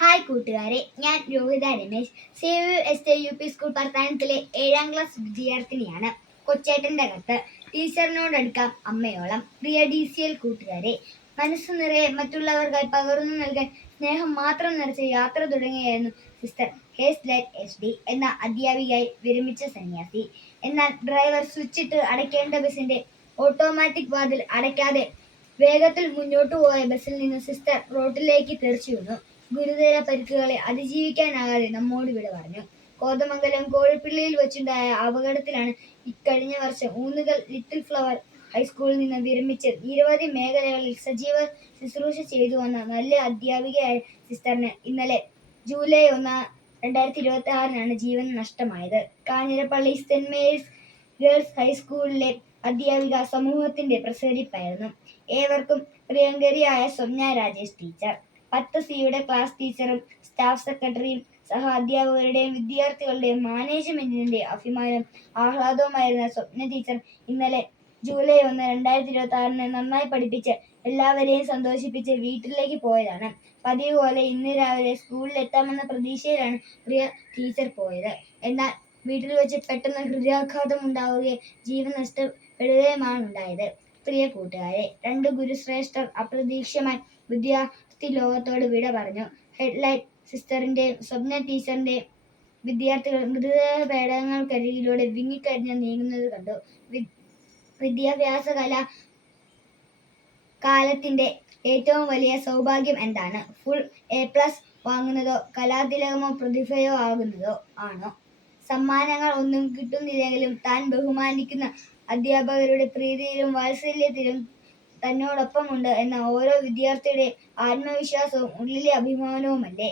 Hi കൂട്ടുകാരെ, ഞാൻ രോഹിത Ramesh. CUSJUP school പ്രസ്ഥാനത്തിലെ 7ാം class വിദ്യാർത്ഥിനിയാണ്. കൊച്ചേട്ടന്റെ കത്ത്. ടീച്ചറിനോടടുക്കാം അമ്മയോളം. പ്രിയ DCL കൂട്ടുകാരെ, മനസ്സ് നിറയെ മറ്റുള്ളവർക്കായി പകർന്നു നൽകാൻ സ്നേഹം മാത്രം നിറച്ച് യാത്ര തുടങ്ങിയായിരുന്നു സിസ്റ്റർ KSD എന്ന അധ്യാപികയായി വിരമിച്ച സന്യാസി. എന്നാൽ ഡ്രൈവർ സ്വിച്ചിട്ട് അടയ്ക്കേണ്ട ബസിന്റെ ഓട്ടോമാറ്റിക് വാതിൽ അടയ്ക്കാതെ വേഗത്തിൽ മുന്നോട്ടു പോയ ബസിൽ നിന്ന് സിസ്റ്റർ റോഡിലേക്ക് തെറിച്ചു വീണു. ഗുരുതര പരിക്കുകളെ അതിജീവിക്കാനാകാതെ നമ്മോട് വിട പറഞ്ഞു. കോതമംഗലം കോഴിപ്പള്ളിയിൽ വെച്ചുണ്ടായ അപകടത്തിലാണ് ഇക്കഴിഞ്ഞ വർഷം ഊന്നുകൽ ലിറ്റിൽ ഫ്ലവർ ഹൈസ്കൂളിൽ നിന്ന് വിരമിച്ച് നിരവധി മേഖലകളിൽ സജീവ ശുശ്രൂഷ ചെയ്തു വന്ന നല്ല അധ്യാപികയായ സിസ്റ്ററിന് ഇന്നലെ ജൂലൈ 1, 2026 ജീവൻ നഷ്ടമായത്. കാഞ്ഞിരപ്പള്ളി സെന്റ് മേരീസ് ഗേൾസ് ഹൈസ്കൂളിലെ അധ്യാപിക സമൂഹത്തിന്റെ പ്രസരിപ്പായിരുന്നു. ഏവർക്കും പ്രിയങ്കരിയായ സ്വപ്ന രാജേഷ് ടീച്ചർ, 10C ക്ലാസ് ടീച്ചറും സ്റ്റാഫ് സെക്രട്ടറിയും സഹ അധ്യാപകരുടെയും വിദ്യാർത്ഥികളുടെയും മാനേജ്മെന്റിന്റെ അഭിമാനവും ആഹ്ലാദവുമായിരുന്ന സ്വപ്ന ടീച്ചർ ഇന്നലെ ജൂലൈ 1, 2026 നന്നായി പഠിപ്പിച്ച് എല്ലാവരെയും സന്തോഷിപ്പിച്ച് വീട്ടിലേക്ക് പോയതാണ്. പതിവ് പോലെ ഇന്ന് രാവിലെ സ്കൂളിൽ എത്താമെന്ന പ്രതീക്ഷയിലാണ് പ്രിയ ടീച്ചർ പോയത്. എന്നാൽ വീട്ടിൽ വെച്ച് പെട്ടെന്ന് ഹൃദയാഘാതം ഉണ്ടാവുകയും ജീവൻ നഷ്ടപ്പെടുകയുമാണ് ഉണ്ടായത്. പ്രിയ കൂട്ടുകാരെ, 2 ഗുരുശ്രേഷ്ഠർ അപ്രതീക്ഷിതമായി വിദ്യാർത്ഥി ലോകത്തോട് വിട പറഞ്ഞു. ഹെഡ്ലൈറ്റ് സിസ്റ്ററിന്റെയും സ്വപ്ന ടീച്ചറിന്റെയും വിദ്യാർത്ഥികൾ മൃതദേഹ പേടകങ്ങൾക്കരികിലൂടെ വിങ്ങിക്കരിഞ്ഞ് നീങ്ങുന്നത് കണ്ടു. വിദ്യാഭ്യാസ കാലത്തിന്റെ ഏറ്റവും വലിയ സൗഭാഗ്യം എന്താണ്? ഫുൾ A+ വാങ്ങുന്നതോ കലാതിലകമോ പ്രതിഭയോ ആകുന്നതോ ആണോ? സമ്മാനങ്ങൾ ഒന്നും കിട്ടുന്നില്ലെങ്കിലും താൻ ബഹുമാനിക്കുന്ന അധ്യാപകരുടെ പ്രീതിയിലും വാത്സല്യത്തിലും തന്നോടൊപ്പമുണ്ട് എന്ന ഓരോ വിദ്യാർത്ഥിയുടെ ആത്മവിശ്വാസവും ഉള്ളിലെ അഭിമാനവുമല്ലേ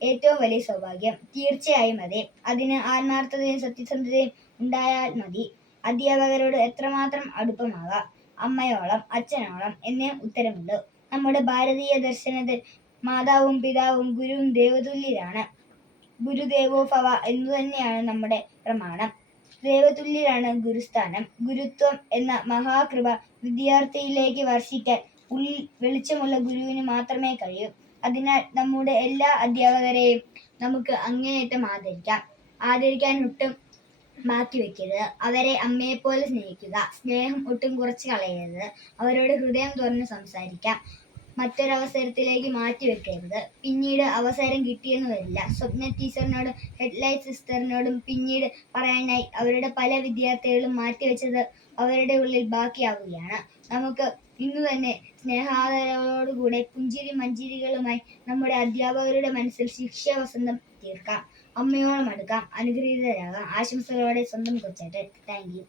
ഏറ്റവും വലിയ സൗഭാഗ്യം? തീർച്ചയായും അതെ. അതിന് ആത്മാർത്ഥതയും സത്യസന്ധതയും ഉണ്ടായാൽ മതി. അധ്യാപകരോട് എത്രമാത്രം അടുപ്പമാകാം? അമ്മയോളം, അച്ഛനോളം എന്നേ ഉത്തരമുണ്ട്. നമ്മുടെ ഭാരതീയ ദർശനത്തിൽ മാതാവും പിതാവും ഗുരുവും ദേവതുല്യരാണ്. ഗുരുദേവോ ഭവ എന്നുതന്നെയാണ് നമ്മുടെ പ്രമാണം. ദേവതുല്യരാണ് ഗുരുസ്ഥാനം. ഗുരുത്വം എന്ന മഹാകൃപ വിദ്യാർത്ഥിയിലേക്ക് വർഷിക്കാൻ ഉള്ളിൽ വെളിച്ചമുള്ള ഗുരുവിന് മാത്രമേ കഴിയൂ. അതിനാൽ നമ്മുടെ എല്ലാ അധ്യാപകരെയും നമുക്ക് അങ്ങേയറ്റം ആദരിക്കാൻ ഒട്ടും മാറ്റിവെക്കരുത്. അവരെ അമ്മയെപ്പോലെ സ്നേഹിക്കുക. സ്നേഹം ഒട്ടും കുറച്ച് കളയരുത്. അവരോട് ഹൃദയം തുറന്ന് സംസാരിക്കാം. മറ്റൊരവസരത്തിലേക്ക് മാറ്റിവെക്കരുത്. പിന്നീട് അവസരം കിട്ടിയെന്ന് വരില്ല. സ്വപ്ന ടീച്ചറിനോടും ഹെഡ്ലൈറ്റ് സിസ്റ്ററിനോടും പിന്നീട് പറയാനായി അവരുടെ പല വിദ്യാർത്ഥികളും മാറ്റിവെച്ചത് അവരുടെ ഉള്ളിൽ ബാക്കിയാവുകയാണ്. നമുക്ക് ഇന്നുതന്നെ സ്നേഹാദരവോടുകൂടെ പുഞ്ചിരി മഞ്ചിരികളുമായി നമ്മുടെ അധ്യാപകരുടെ മനസ്സിൽ ശിക്ഷാവസന്തം തീർക്കാം. അമ്മയോളം അടുക്കാം. അനുഗ്രഹീതരാകാം. ആശംസകളോടെ സ്വന്തം കൊച്ചേട്ടൻ. Thank you.